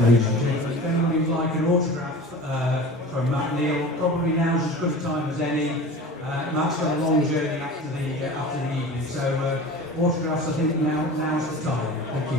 Ladies and gentlemen, if anyone would like an autograph from Matt Neal, probably now's as good a time as any. Matt's got a long journey after the evening, so autographs, I think now's the time. Thank you.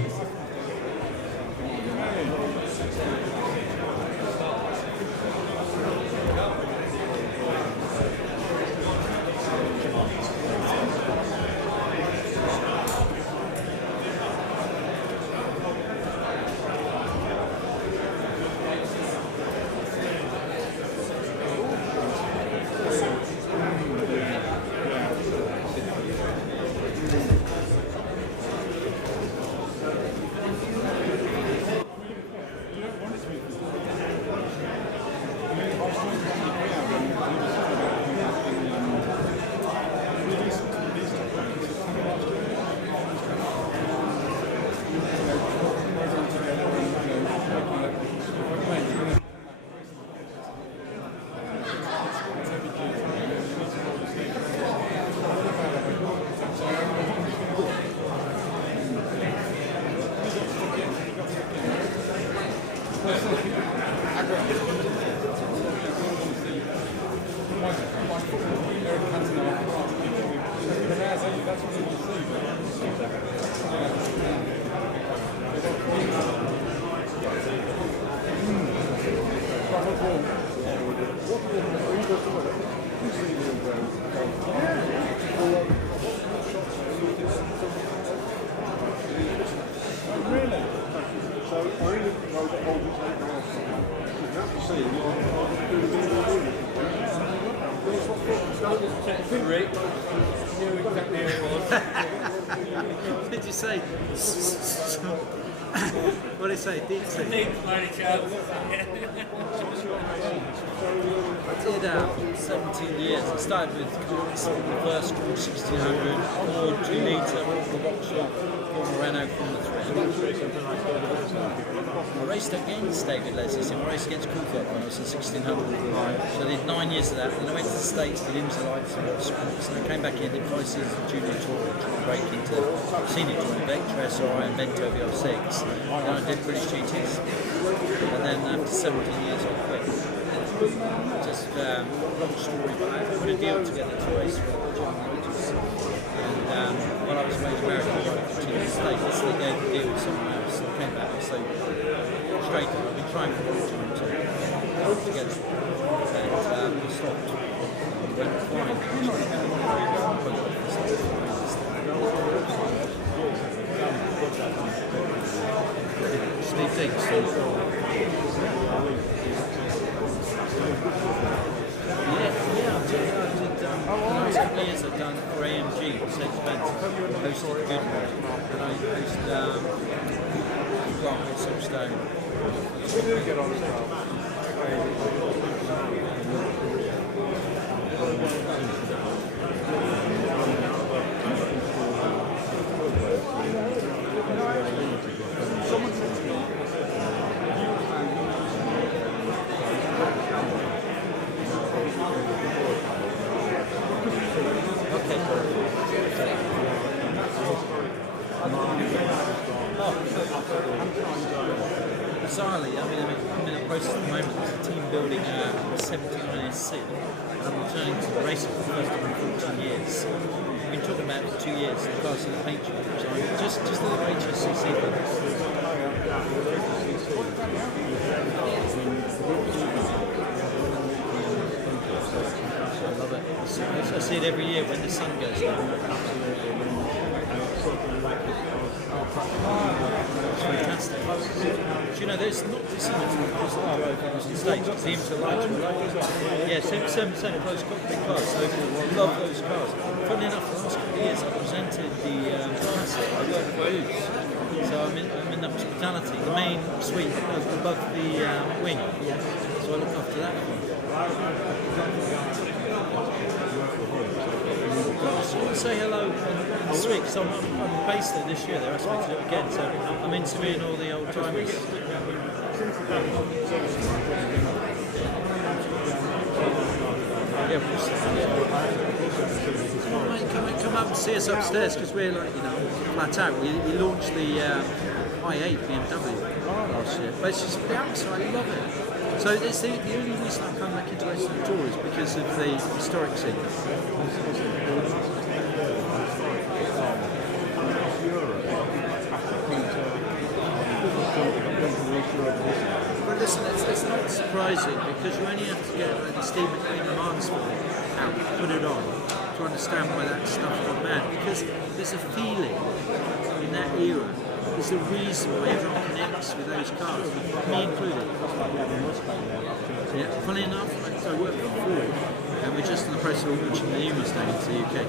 Did you say? What did he say? Deeks? I did 17 years. I started with carts, the first 1600, Ford 2 litre, the Vauxhall, former Renault Formula 3. I raced against David Leslie, so I raced against Coulthard when I was in 1600. So I did 9 years of that, and then I went to the States, did IMSA Lights and Motorsports, and I came back here, did 5 seasons of Junior Tour, break into Senior Tour, Vectra SRI and Bento VL6. Then I did British GTs, and then after 17 years I quit. Just long story, but I put a deal together to race for General Motors. And when I was made American to the States, they gave the deal with someone else. I came back, so straight on. I've been trying for a long time to get it. And we stopped. We went flying. Steve Deeks. I did years I've done for AMG, Mercedes-Benz, hosted Goodwood, and I hosted Grant Silverstone. Bizarrely, I'm in a process at the moment. There's a team building a 79 SC, and I'm returning to the racing for the first time in 14 years. We've been talking about it for 2 years, the cars in the paint job, so just the little HSCC things. I love it. I see it every year when the sun goes down. It's fantastic. Do you know, there's not dissimilar to the cars that I drove when I was in the States. It seems to like to yeah, 7% close cockpit cars. So I love those cars. Funny enough, the last couple of years I presented the classic. I work with booths, so I'm in the hospitality. The main suite goes above the wing, so I look after that one. So I want to say hello and sweet, because I'm based there this year. They asked me to do it again, so I'm interviewing all the old timers. Yeah, come up and see us upstairs, because we're like, you know, flat out. We launched the i8 BMW last year, but it's just the atmosphere. I love it. So it's the only reason I come back into racing at all is because of the historic scene. But listen, it's not surprising, because you only have to get like the Steve McQueen and Mansfield out, put it on, to understand why that stuff got mad. Because there's a feeling in that era, there's a reason why everyone connects with those cars, me included. Yeah, funny enough, I worked for Ford, and we're just in the process of launching the new Mustang into the UK.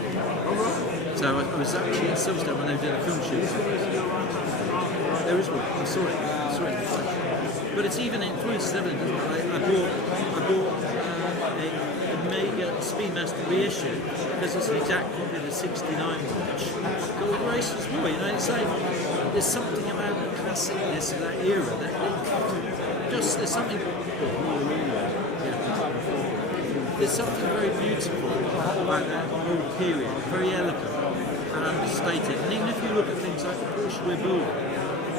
So I was actually at Silverstone when they did a film shoot. There is one. I saw it. In the flesh. But it's even influenced everything. I bought a Mega Speedmaster reissue, because it's an exact copy of the '69 watch. But all the races were, you know. It's like there's something about the classicness of that era that just there's something. There's something very beautiful about that whole period. Very elegant and understated. And even if you look at things like the Porsche we're building.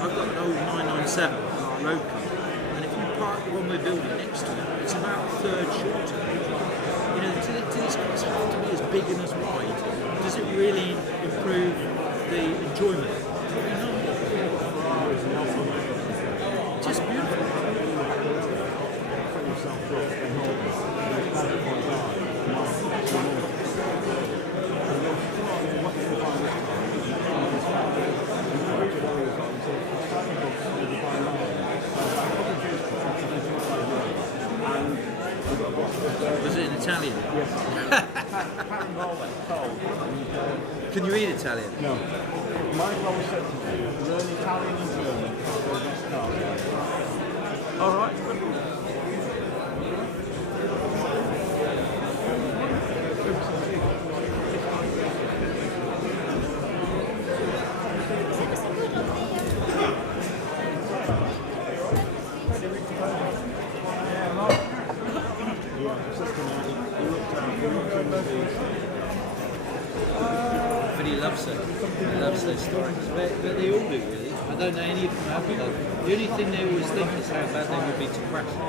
I've got an old 997 road car, and if you park the one we're building next to it, it's about a third shorter. You know, do these cars have to be as big and as wide? Does it really improve the enjoyment? No. Just beautiful. Was it in Italian? Yes. Can you read Italian? No. My role said to you, learn Italian and German. All right. But he loves it. He loves those stories. But they all do, really. I don't know any of them have though. The only thing they always think is how bad they would be to crash. You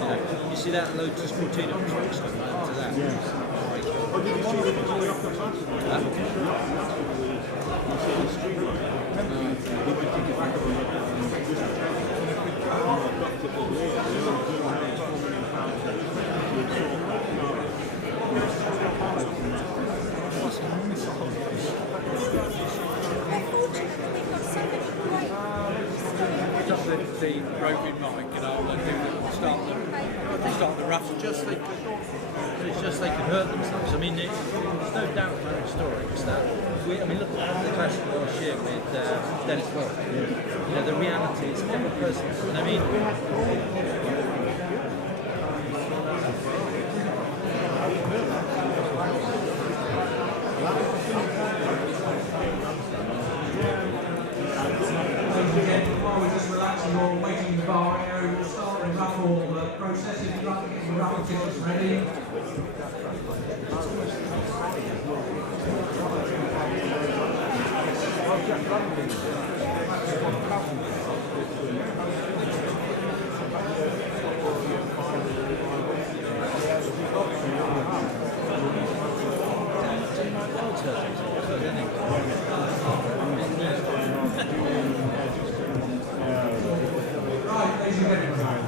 know, you see that Lotus Cortina truck stuff to that. Yes. Oh, did you see the video off the bus? Huh? You see the street light? Did you take it back up the roving mic, you know, they start the raffle. It's just they could hurt themselves. I mean, there's no doubt about historics that I mean, look at the clash last year with Dennis Wolf. You know, the reality is every person. And I mean, While we're just relaxing or waiting in the bar area, we'll start the raffle process. If you'd like to get your raffle tickets ready. Right, ladies and gentlemen.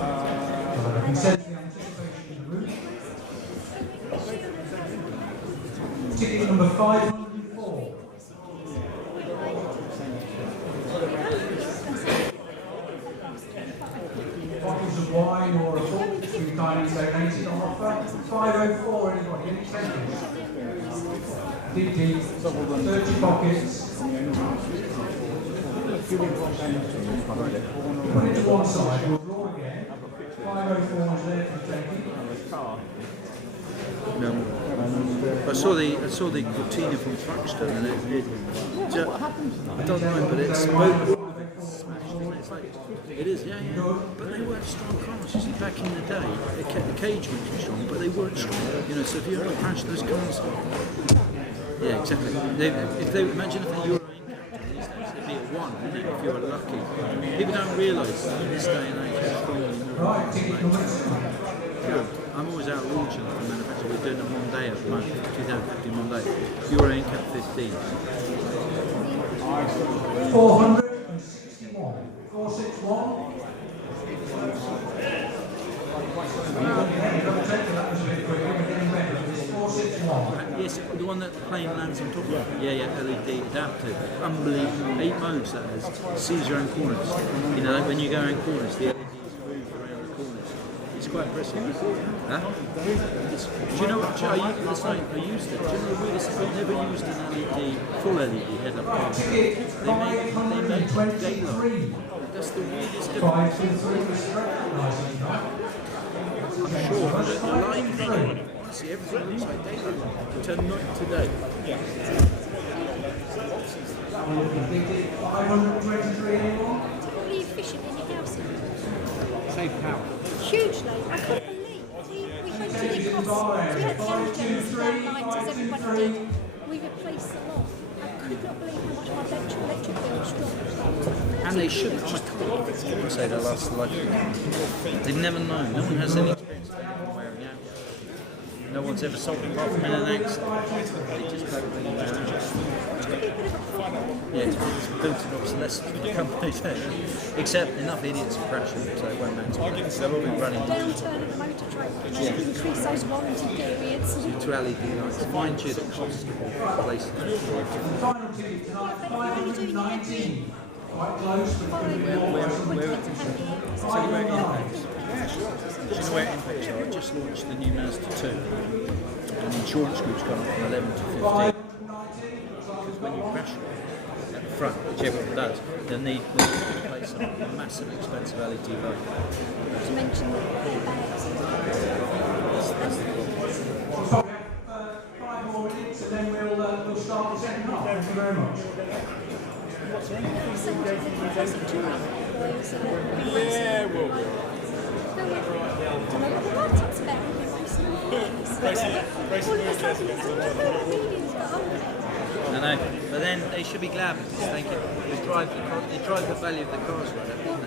I can sense the anticipation in the room. Ticket number 504. 504, anybody? Any takers? Deep, 30 pockets. Put it to one side, we'll draw again. 504 is there for taking. No. I saw the Cortina from Thruxton, and I don't know, but it's smashed, isn't it? It's like, it is, yeah. But they weren't strong cars. You see, back in the day, the cage was strong, but they weren't strong. You know, so if you ever crash those cars, yeah, exactly. Imagine if they Euro Incap these days, they'd be at 1, wouldn't it, if you were lucky. People don't realise in this day and age how strong they are. I'm always out launching from the manufacturer. We're doing a Monday at the moment, 2015 Monday. Euro Incap 15. 461. 461. That was a bit quicker, we're getting better. It's 461. Yes, the one that the plane lands on top of. Yeah, LED adaptive. Unbelievable. 8 modes that has. Sees your own corners. You know, like when you go around corners, the LEDs move around the corners. It's quite impressive. Huh? Do you know what? I used it. Do you know the weirdest thing? I've never used an LED, full LED head-up car. They make daylight. That's the weirdest difference. I'm sure that the light thing, honestly, everything looks like daylight. Not today. Yeah. 523 anymore? Totally efficient in your house. Save power. Hugely. I couldn't believe. We went to the costs. We had cameras down nights as everybody did. We replaced them all. I could not believe how much my electric bill was dropped. And they shouldn't. I wouldn't say that lasts the life of the car. They've never known. No one has any experience of anyone wearing out. No one's ever sold it apart from in an accident. They just don't really wear out. Yeah, it's built in obsolescence for the company, except enough idiots are crashing, so it won't matter. They'll all be running Downturn of the motor trade. Increase those warranty periods. to LED lights. Mind you, the cost of replacing it. Final ticket tonight, 519. Quite close, but Where it impacts? Do you know where it impacts? I just launched the new Mazda 2, and the insurance group's gone up from 11 to 15. Because when you crash at the front, which everyone does, they'll need to replace a massive, expensive LED light. To mention the airbags. Okay, 5 more minutes and then we'll start the second half. Thank you very much. Yeah, well. I know, but then they should be glad because they drive the value of the cars right up, don't they?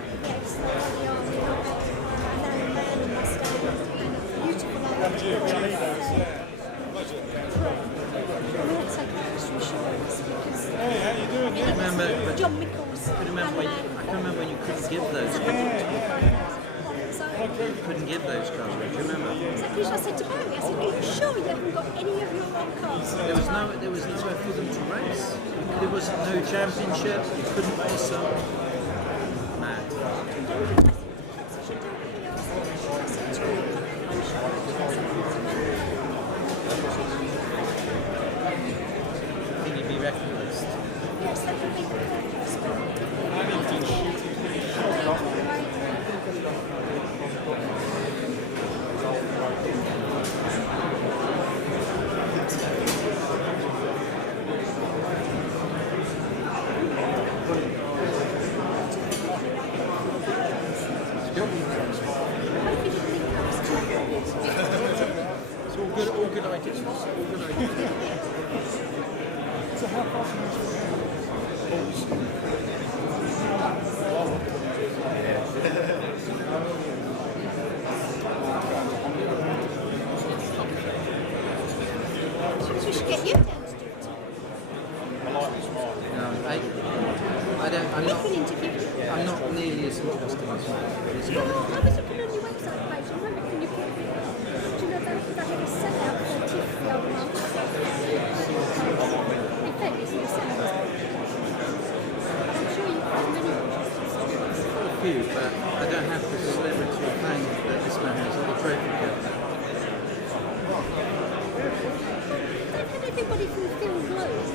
John Mickles. I can remember when you couldn't give those cars. You couldn't give those cars, do you remember? Exactly, I said to Barry, I said, are you sure you haven't got any of your own cars? There was nowhere for them to race. There was no championship, you couldn't race them. Mad. I think you'd be recognised. Yes, that would be the It's all good ideas. All good ideas. So how far from we should get you down to do it. No, I'm not nearly as interesting as you. I was looking on your website page, and remember, can you put, do you know that they had a set out for TIFF the other month? In fact, it's in December. I'm sure you've had many interesting A few, but I don't have the celebrity fame that this man has, or the trophy card. They've had everybody from Phil Glows,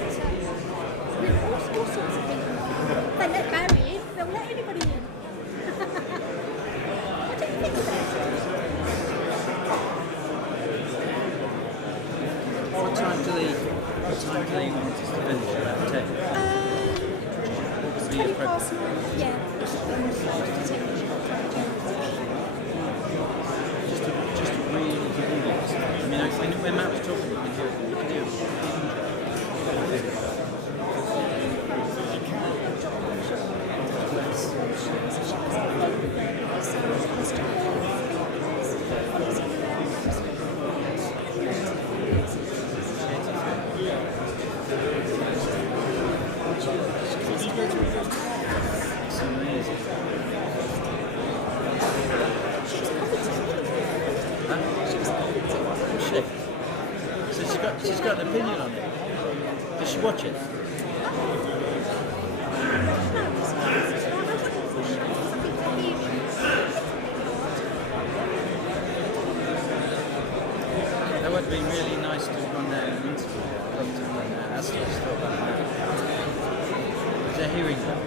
with all sorts of people. They let Barry in, they'll let anybody in. What do you think of that? What time do they want us to finish? About 10? What was the 20 appropriate? past 9, yeah. Just to really give audience. I mean, when Matt was talking, you could do it. It's amazing. Shit. So she's got an opinion on it. Does she watch it? That would be really nice to run down and interview. I'd love to run that. That's what I thought about that. Is there hearing that?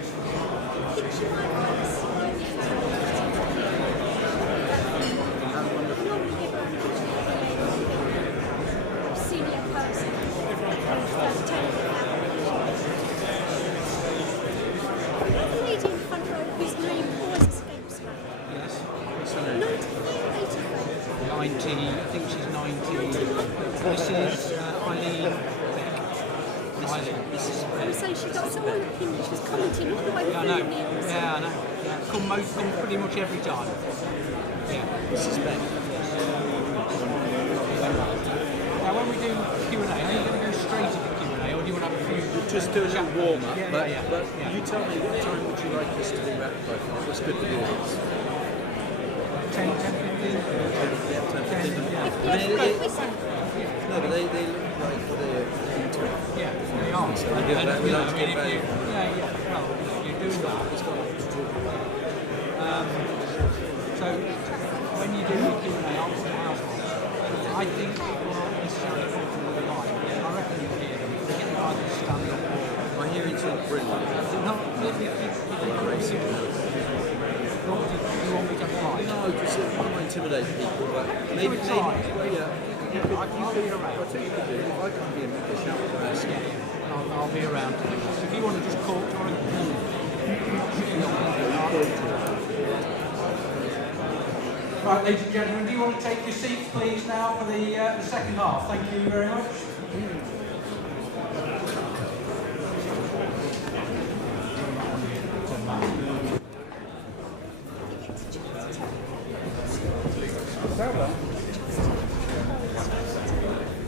Senior person. The lady in front row whose name always escapes me. Yes. What's her name? 1985. 90, I think she's 90. This is Eileen Beck. This is I was saying she got someone opinion. She was commenting all the way Yeah, I through know. the meals. Yeah, I know. Yeah. Come pretty much every time. Yeah. This is Beck. Now, when we do Q&A, are you going to go straight to the Q&A, or do you want to have a few? Just do a warm up, Yeah, but, yeah. but Yeah. you tell me what time would you like us to do that profile? What's good for the audience? 10, 10, 15? Yeah, 10, 15. Yeah. I mean, no, but they look like they're into it. Yeah, they are. So we give that, we you know, like to I mean, give if you, value. yeah, well, if you do that, It's got a lot to talk about. so when you do the Q&A, I'll put out. I think people aren't necessarily talking with the line. I reckon you hear them. They get either stand up or... My hearing's not brilliant. No, if you want me to apply. No, because I don't want to intimidate people, but maybe, it's fine. well, yeah. I'll be around. I'll tell you what you could do. If I can't be in, make a shout for us. I'll be around to do this. If you want to just call, do you want to... Right, ladies and gentlemen, do you want to take your seats, please, now for the second half? Thank you very much.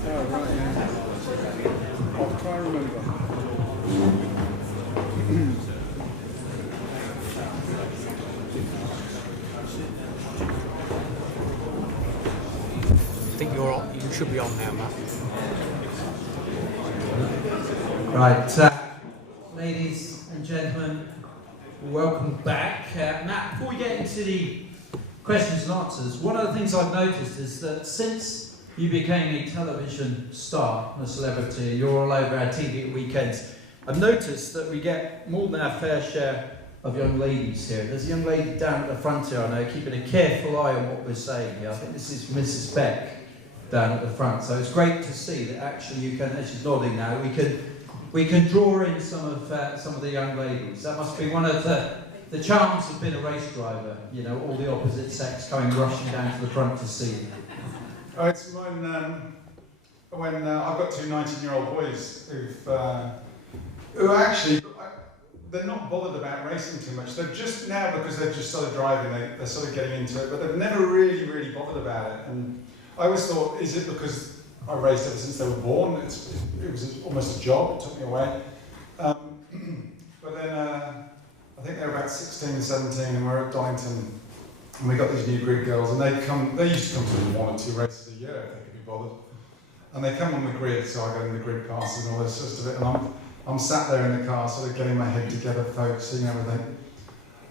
Oh, right, yeah. I'll try and remember. I think you're on, you should be on now, Matt. Right, ladies and gentlemen, welcome back. Matt, before we get into the questions and answers, one of the things I've noticed is that since you became a television star, a celebrity, you're all over our TV at weekends, I've noticed that we get more than our fair share of young ladies here. There's a young lady down at the front here, I know, keeping a careful eye on what we're saying here. I think this is Mrs. Beck down at the front. So it's great to see that actually you can, as she's nodding now, we can draw in some of the young ladies. That must be one of the charms of being a race driver, you know, all the opposite sex coming rushing down to the front to see you. Oh, it's when I've got two 19-year-old boys who actually, they're not bothered about racing too much. They're just now, because they've just started driving, they're sort of getting into it, but they've never really bothered about it. And I always thought, is it because I raced ever since they were born? It was almost a job, it took me away. But then I think they were about 16 and 17, and we're at Donington, and we got these new grid girls, and they used to come to 1 or 2 races a year if they could be bothered. And they come on the grid, so I go in the grid passes and all this sort of it, and I'm sat there in the car, sort of getting my head together, focusing everything.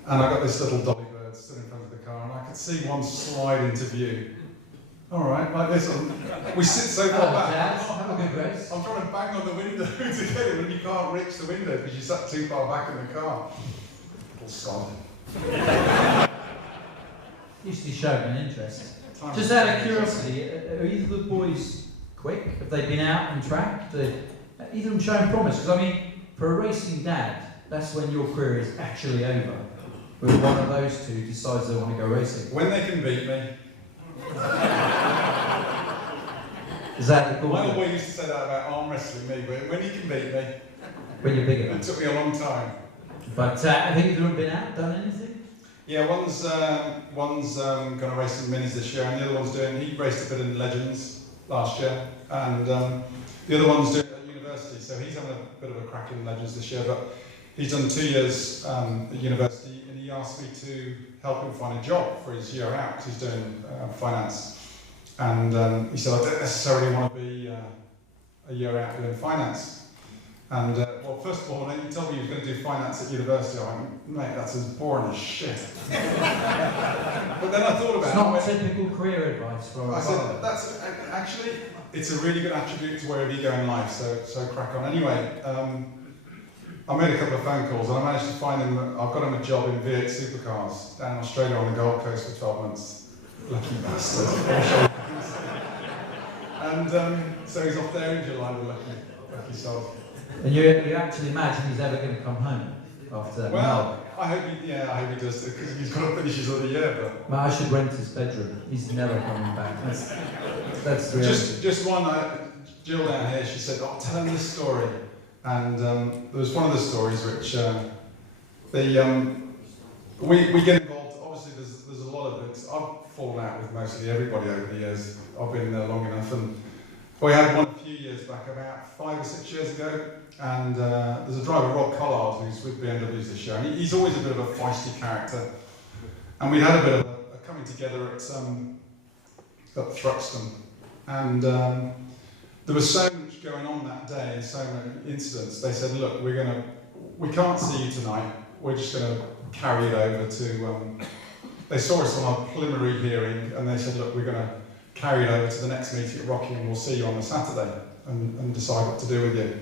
And I got this little dolly bird stood in front of the car, and I could see one slide into view. All right, like this. We sit so far Hello, back. Dad. Have a good race. I'm trying to bang on the window to get it, and you can't reach the window because you sat too far back in the car. Little sod. Used to show an interest. Just out of curiosity, are either the boys quick? Have they been out and tracked? Either of them showing promise? Because I mean, for a racing dad, that's when your career is actually over. When one of those two decides they want to go racing. When they can beat me. Is that the goal? My old boy used to say that about arm wrestling me, but when you can beat me. When you're bigger. It took me a long time. But I think you've been out, done anything? Yeah, one's going to race in minis this year, and the other one's he raced a bit in Legends last year, and the other one's doing it at university, so he's having a bit of a crack in Legends this year, but he's done 2 years at university, and he asked me to help him find a job for his year out, because he's doing finance, and he said, I don't necessarily want to be a year out doing finance. And, well, first of all, when he told me he was going to do finance at university, I went, mate, that's as boring as shit. But then I thought about It's not typical career advice for I said, that's actually, it's a really good attribute to wherever you go in life, so crack on. Anyway, I made a couple of phone calls and I managed to find him, I've got him a job in V8 supercars down in Australia on the Gold Coast for 12 months. Lucky bastard. And so he's off there in July, the lucky sod. And you actually imagine he's ever going to come home after that? Well, I hope he does, because he's got to finish his other year. But I should rent his bedroom. He's never coming back. That's the reality. Just one. Jill down here, she said, "Oh, tell him this story." And there was one of the stories which we get involved. Obviously, there's a lot of it. I've fallen out with mostly everybody over the years. I've been there long enough, and we had one a few years back, about 5 or 6 years ago. And there's a driver, Rob Collard, who's with BMWs this year, and he's always a bit of a feisty character. And we had a bit of a coming together at Thruxton, and there was so much going on that day, and so many incidents. They said, "Look, we can't see you tonight. We're just going to carry it over to." They saw us on our preliminary hearing, and they said, "Look, we're going to carry it over to the next meeting at Rocky, and we'll see you on the Saturday and decide what to do with you."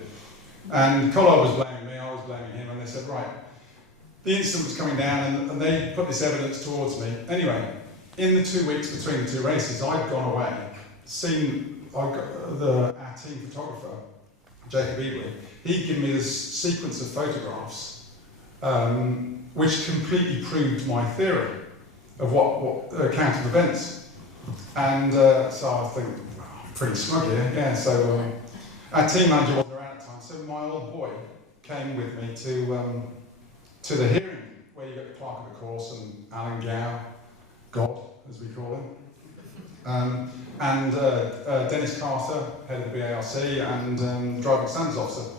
And Collard was blaming me, I was blaming him, and they said, right, the incident was coming down, and they put this evidence towards me. Anyway, in the 2 weeks between the two races, I'd gone away, seen our team photographer, Jacob Ebley, he'd given me this sequence of photographs, which completely proved my theory of what account of events. And so I think, well, I'm pretty smug here, yeah, so our team manager wasn't around at the time, so my old boy came with me to the hearing, where you got the clerk of the course and Alan Gow, God, as we call him, and Dennis Carter, head of the BARC, and driving standards officer.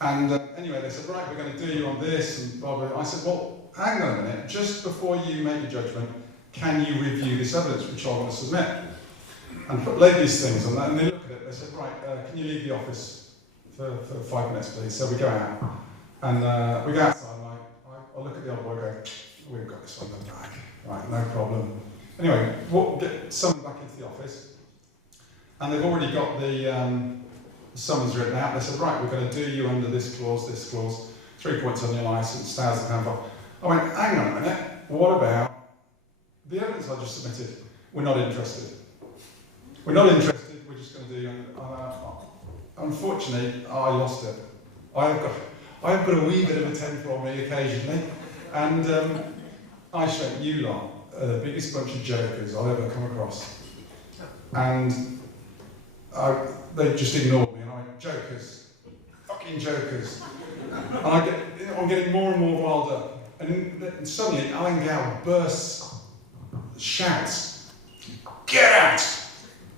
And anyway, they said, right, we're going to do you on this, and blah, blah, blah. I said, well, hang on a minute, just before you make a judgment, can you review this evidence which I want to submit? And lay these things on that, and they look at it, they said, right, can you leave the office for 5 minutes, please? So we go out, and we go outside, and I look at the old boy and go, we've got this on the bag, right, no problem. Anyway, we'll get someone back into the office, and they've already got the summons written out. They said, right, we're going to do you under this clause, 3 points on your licence, £1,000. I went, hang on a minute, what about the evidence I just submitted? We're not interested. We're not interested, we're just going to do you under... Unfortunately, I lost it. I've got a wee bit of a temper on me occasionally, and I showed you lot the biggest bunch of jokers I've ever come across. And they just ignored me, and I went, jokers, fucking jokers. And I'm getting more and more riled up. And suddenly Alan Gow bursts, shouts, get out!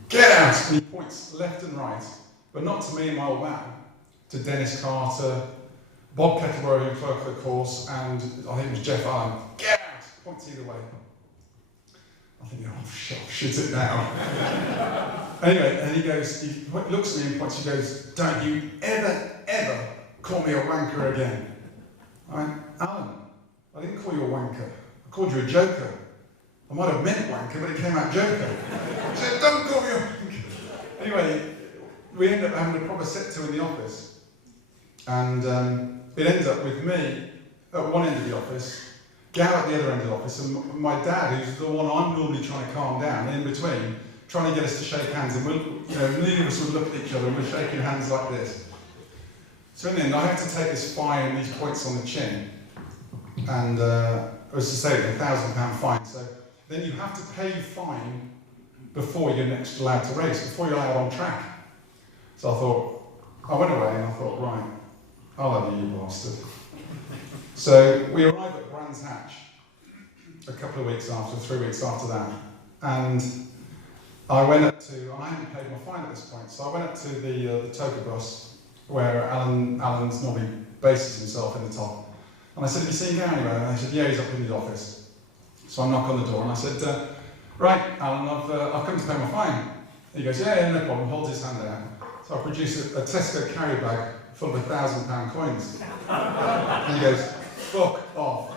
Get out! And he points left and right, but not to me and my old man, to Dennis Carter, Bob Kettleborough, who clerk of the course, and I think it was Jeff Allen. Get out! Points either way. I think, oh shit, I'll shoot it now. Anyway, and he goes, he looks at me and points, he goes, don't you ever call me a wanker again. I went, Alan, I didn't call you a wanker, I called you a joker. I might have meant wanker, but it came out joker. He said, don't call me a wanker. Anyway, we ended up having a proper set-to in the office. And it ended up with me at one end of the office, Gav at the other end of the office, and my dad, who's the one I'm normally trying to calm down, in between, trying to get us to shake hands. And neither of us would look at each other, and we're shaking hands like this. So in the end, I had to take this fine and these points on the chin. And as to say, it's a £1,000 fine. So then you have to pay your fine before you're next allowed to race, before you're allowed on track. So I went away and I thought, right, I'll have you bastard. So we arrived at Brands Hatch a couple of weeks after, 3 weeks after that. And I went up to, and I hadn't paid my fine at this point, so I went up to the Toga bus, where Alan's normally bases himself in the top. And I said, have you seen Gary anywhere? And they said, yeah, he's up in his office. So I knock on the door and I said, right, Alan, I've come to pay my fine. He goes, yeah, no problem, holds his hand out. So I produced a Tesco carry bag full of £1,000 coins. And he goes, fuck off.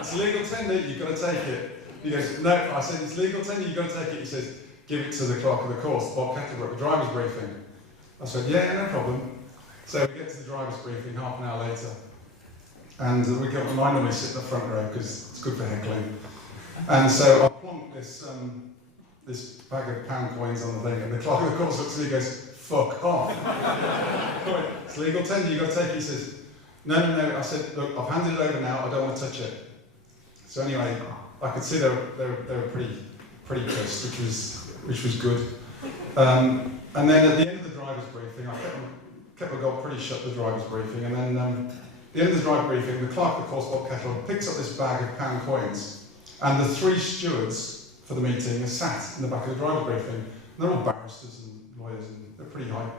It's legal tender, you've got to take it. He goes, no, I said, it's legal tender, you've got to take it. He says, give it to the clerk of the course, Bob Kettlebrook, the driver's briefing. I said, yeah, no problem. So we get to the driver's briefing half an hour later. And we got I normally sit in the front row because it's good for heckling. And so I plonked this bag of pound coins on the thing, and the clerk of the course looks at me and goes, fuck off. It's legal tender, you've got to take it. He says, no. I said, look, I've handed it over now, I don't want to touch it. So anyway, I could see they were pretty pissed, which was good. And then at the end of the driver's briefing, I kept my gob pretty shut, the driver's briefing, and then at the end of the driver's briefing, the clerk of the course, Bob Kettle, picks up this bag of pound coins, and the 3 stewards for the meeting are sat in the back of the driver's briefing. And they're all barristers and lawyers, and they're pretty high,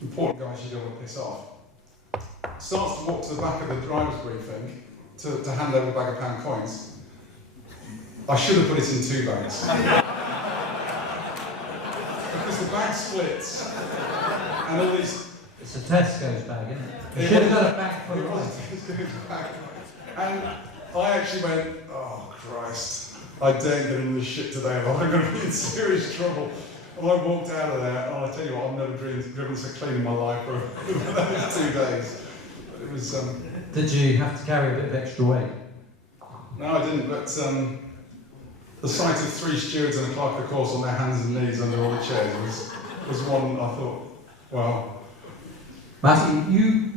important guys you don't want to piss off. Starts to walk to the back of the driver's briefing to hand over a bag of pound coins. I should have put it in 2 bags. Because the bag splits, and all these... It's a Tesco's bag, isn't it? You should have got a bag for it. And I actually went, oh Christ, I daren't get in this shit today, but I'm going to be in serious trouble. And I walked out of there, and I tell you what, I've never driven so clean in my life for those 2 days. But it was... Did you have to carry a bit of extra weight? No, I didn't, but the sight of 3 stewards and a clerk of the course on their hands and knees under all the chairs was one I thought, well... Matty,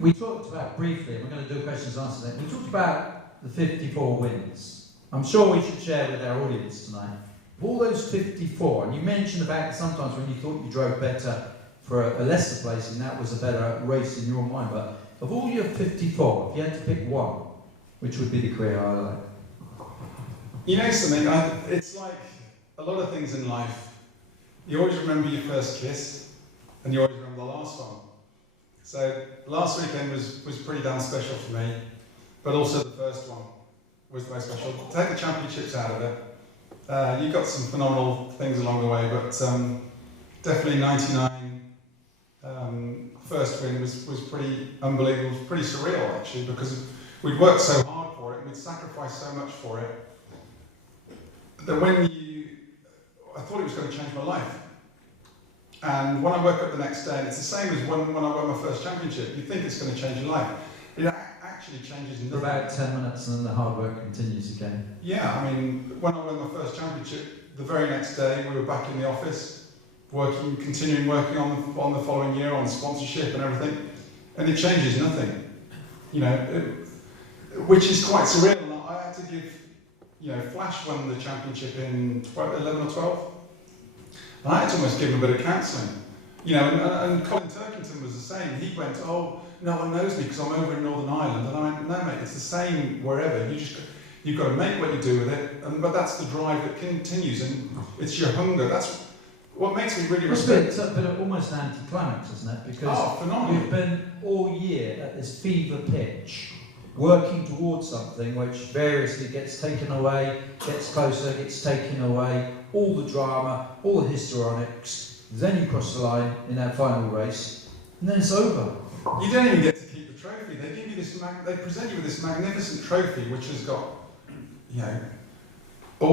we talked about briefly, and we're going to do a questions and answers then. We talked about the 54 wins. I'm sure we should share with our audience tonight. Of all those 54, and you mentioned the fact that sometimes when you thought you drove better for a lesser placing, that was a better race in your mind, but of all your 54, if you had to pick one, which would be the career highlight? You know something, it's like a lot of things in life. You always remember your first kiss, and you always remember the last one. So last weekend was pretty damn special for me, but also the first one was the most special. Take the championships out of it. You got some phenomenal things along the way, but definitely 99 first win was pretty unbelievable. It was pretty surreal actually, because we'd worked so hard for it and we'd sacrificed so much for it that I thought it was going to change my life. And when I woke up the next day, and it's the same as when I won my first championship, you think it's going to change your life. It actually changes nothing. For about 10 minutes and then the hard work continues again. Yeah, I mean, when I won my first championship, the very next day we were back in the office, continuing working on the following year on sponsorship and everything, and it changes nothing. You know, which is quite surreal. And I had to give, Flash won the championship in 11 or 12. And I had to almost give him a bit of counselling. And Colin Turkington was the same. He went, oh, no one knows me because I'm over in Northern Ireland. And I went, no mate, it's the same wherever. You've got to make what you do with it. But that's the drive that continues, and it's your hunger. That's what makes me really respect. It's a bit of almost an anticlimax, isn't it? Because you've been all year at this fever pitch, working towards something which variously gets taken away, gets closer, gets taken away, all the drama, all the histrionics, then you cross the line in that final race, and then it's over. You don't even get to keep the trophy. They give you this. They present you with this magnificent trophy, which has got, all